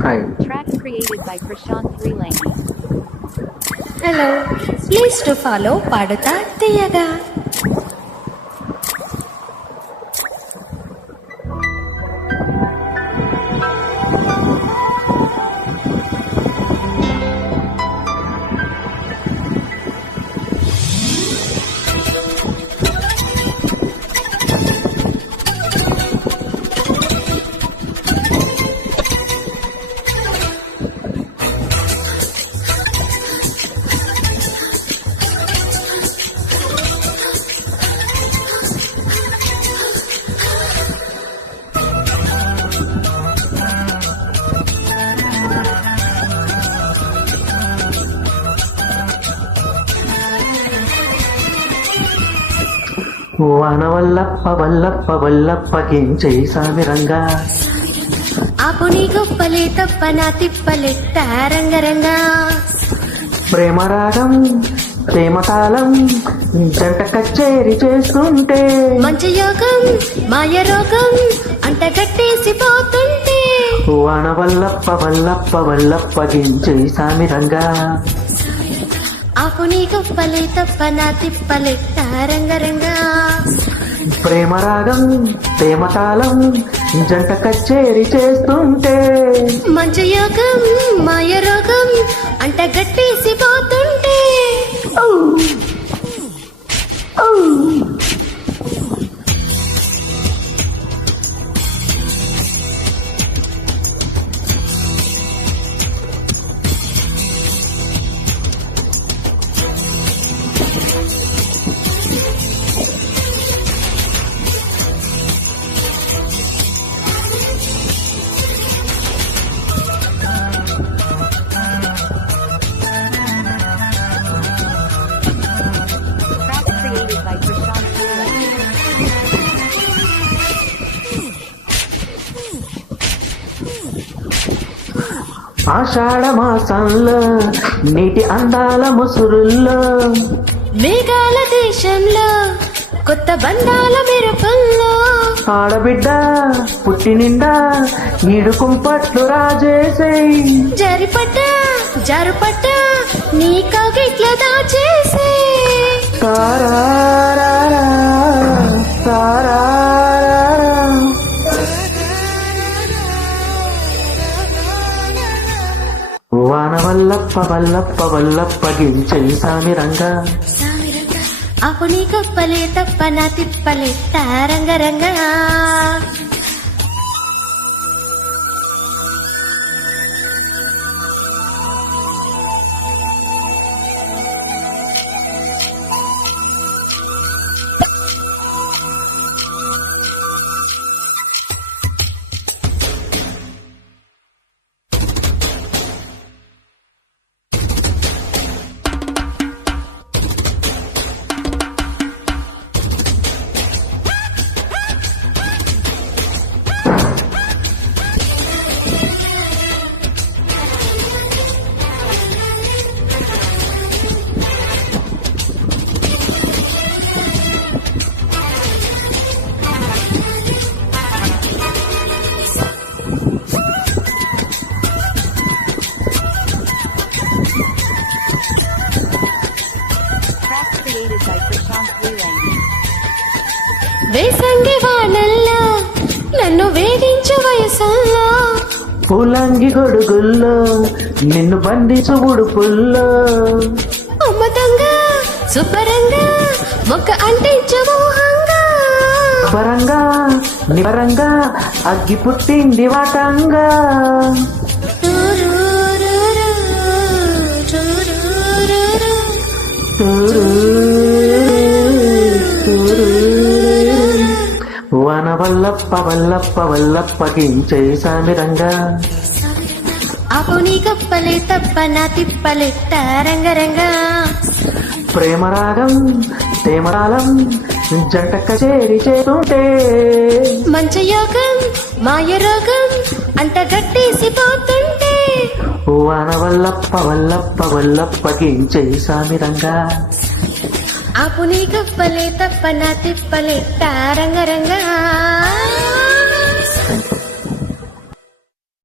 Hi. Track created by Prashant Freelangi. Hello please to follow Paduta Theeyaga. వాన వల్లప్ప వల్లప్ప వల్లప్పకించేయి సామిరంగా. ఆపు నీ గొప్పలే తప్ప నా తిప్పలెట్ట రంగరంగా. ప్రేమ రాగం ప్రేమ తాళం జంట కచేరి చేస్తుంటే మంచి యోగం మాయ రోగం అంట గట్టేసిపోతుంటే. వాన వల్లప్ప వల్లప్ప వల్లప్పకించేయి సామిరంగా. ఆపు నీ గొప్పలే తప్ప నా తిప్పలెట్ట రంగరంగా. ప్రేమ రాగం ప్రేమ తాళం జంట కచేరి చేస్తుంటే మంచి యోగం మాయ రోగం అంట గట్టేసిపోతుంటే. Track created by Prashant Freelangi. ఆషాఢ మాసంలో నీటి అందాల ముసురుల్లో మేఘాల దేశంలో కొత్త బంధాల మెరుపుల్లో. ఆడబిడ్డ పుట్టి నిండా ఈడు కుంపట్లు రాజేసేయ్. జరిపట్ట జరుపట్ట నీ కవిట్ల దాచేసే. తారారారా, తారారారా. వాన వల్లప్ప వల్లప్ప వల్లప్పగించెయ్యి సామిరంగా. ఆపు నీ గొప్పలే తప్ప నా తిప్పలెట్ట రంగరంగా. Track created by Prashant Freelangi. వేసంగి వానల్లో నన్ను వేధించు వయసుల్లో. పూలంగి గొడుగుల్లో నిన్ను బంధించు ఉడుపుల్లో అమ్మతంగా శుభ్రంగా మొక్క అంటించు మోహంగా. పరంగా నిపరంగా అగ్గి పుట్టింది వాటంగా. వాన వల్లప్ప వల్లప్ప వల్లప్పకించేయి సామిరంగా. ఆపు నీ గొప్పలే తప్ప నా తిప్పలెట్ట రంగరంగా. ప్రేమ రాగం ప్రేమరాలం జంట కచేరి చేస్తుంటే మంచి యోగం మాయ రోగం అంట గట్టేసిపోతుంటే. వాన వల్లప్ప వల్లప్ప వల్లప్పకించేయి సామిరంగా. ఆపు నీ గొప్పలే తప్ప నా తిప్పలెట్ట రంగరంగా.